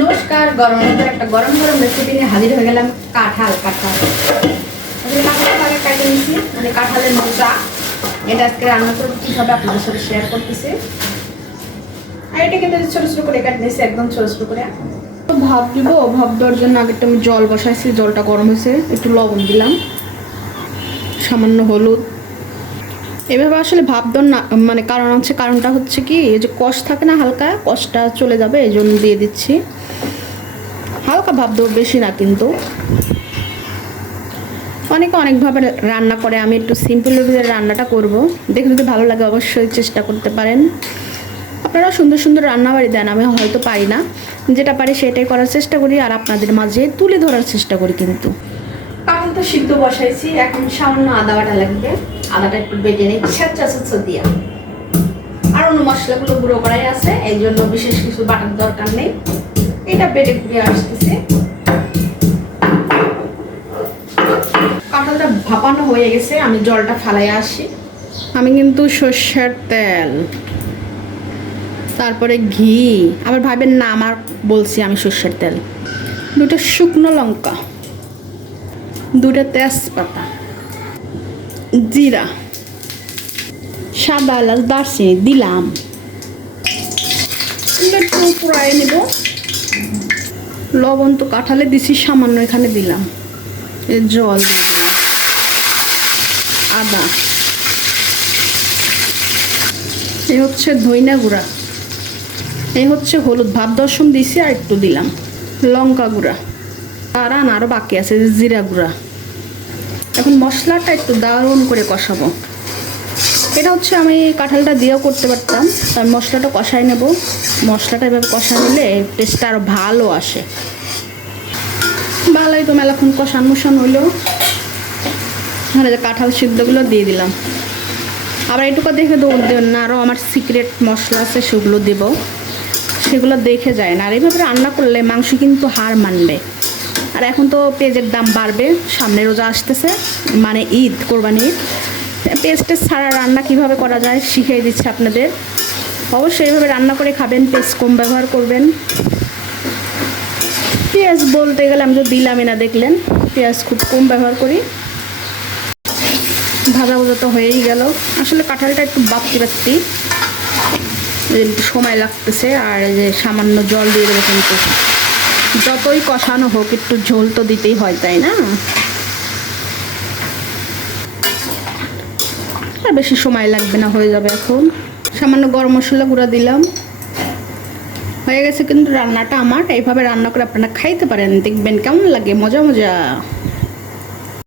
নমস্কার ভিতরে একটা গরম গরম রেসিপি নিয়ে হাজির হয়ে গেলাম কাঁঠাল কাঁঠাল। আমি কাঁঠাল আগে কাটে নিয়েছি মানে কাঁঠালের মোচা এটা আজকে রান্না করব কীভাবে আপনাদের সাথে শেয়ার করতেছি। আর এটা কিন্তু ছোটো ছোটো করে কাটে নিয়েছি, একদম ছোটো ছোটো করে। ভাব দিব ভাব দেওয়ার জন্য আগে একটু আমি জল বসাইছি, জলটা গরম হয়েছে, একটু লবণ দিলাম। সামান্য হলুদ। এভাবে আসলে ভাব না মানে কারণ হচ্ছে, কারণটা হচ্ছে কি, এই যে কষ থাকে না হালকা, কষটা চলে যাবে, এই জন্য দিয়ে দিচ্ছি। হালকা ভাব দেবো বেশি না কিন্তু। অনেকে অনেকভাবে রান্না করে, আমি একটু সিম্পল রান্নাটা করব। দেখে যদি ভালো লাগে অবশ্যই চেষ্টা করতে পারেন। আপনারা সুন্দর সুন্দর রান্নাবাড়ি দেন, আমি হয়তো পারি না। যেটা পারি সেটাই করার চেষ্টা করি, আর আপনাদের মাঝে তুলে ধরার চেষ্টা করি কিন্তু। তো সিদ্ধ বসাইছি, এখন সামান্য আদা বাটা লাগবে। আদাটা একটু বেটে নিই ছেঁচা ছেঁচা দিয়া। আর অন্য মশলাগুলো গুঁড়ো করাই আছে এই জন্য বিশেষ কিছু বাটার দরকার নেই। এটা বেটে ঘুরে আসতেছে। কাঁঠালটা ভাপানো হয়ে গেছে, আমি জলটা ফালাই আসি। আমি কিন্তু সর্ষের তেল, তারপরে ঘি। আবার ভাবেন না, আমার বলছি আমি সর্ষের তেল। দুটো শুকনো লঙ্কা। দুটো তেজপাতা জিরা সাদা এলাচ দারচিনি দিলাম। একটু নেব। লবণ তো কাঁঠালে দিছি সামান্য এখানে দিলাম। এ জল দিয়ে দিলাম। আদা। এ হচ্ছে ধইনা গুঁড়া। এই হচ্ছে হলুদ ভাত দর্শন দিছি আর একটু দিলাম। লঙ্কা গুঁড়া। আর আরও বাকি আছে জিরা গুঁড়া। এখন মশলাটা একটু দারুণ করে কষাবো। এটা হচ্ছে আমি কাঁঠালটা দিয়েও করতে পারতাম আমি মশলাটা কষাই নেব। মশলাটা এভাবে কষা নিলে টেস্টটা আরও ভালো আসে। ভালোই তো মেলাক্ষণ কষান মুসান হইল। আর যে কাঁঠাল সিদ্ধগুলো দিয়ে দিলাম। আবার এটুকু দেখে দৌড় দেবেন না আরও আমার সিক্রেট মশলা আছে, সেগুলো দেবো। সেগুলো দেখে যায় না। আর এইভাবে রান্না করলে মাংস কিন্তু হার মানবে। আর এখন তো পেঁয়াজের দাম বাড়বে, সামনে রোজা আসতেছে মানে ঈদ, কোরবানি ঈদ। পেস্টের ছাড়া রান্না কীভাবে করা যায় শিখিয়ে দিচ্ছে আপনাদের। অবশ্যই এইভাবে রান্না করে খাবেন পেস্ট কম ব্যবহার করবেন। পেঁয়াজ বলতে গেলে আমি তো দিলামই না, দেখলেন? পেঁয়াজ খুব কম ব্যবহার করি। ভাজা ভাজা তো হয়েই গেল। আসলে কাঁঠালটা একটু বাপতি বাড়তি একটু সময় লাগতেছে, আর যে সামান্য জল দিয়ে দেবো কিন্তু। যতই কষানো হোক, একটু ঝোল তো দিতেই হয়, তাই না? বেশি সময় লাগবে না, হয়ে যাবে এখন। সামান্য গরম মশলা গুঁড়া দিলাম। হয়ে গেছে কিন্তু রান্নাটা আমার। এইভাবে রান্না করে আপনারা খাইতে পারেন, দেখবেন কেমন লাগে, মজা মজা।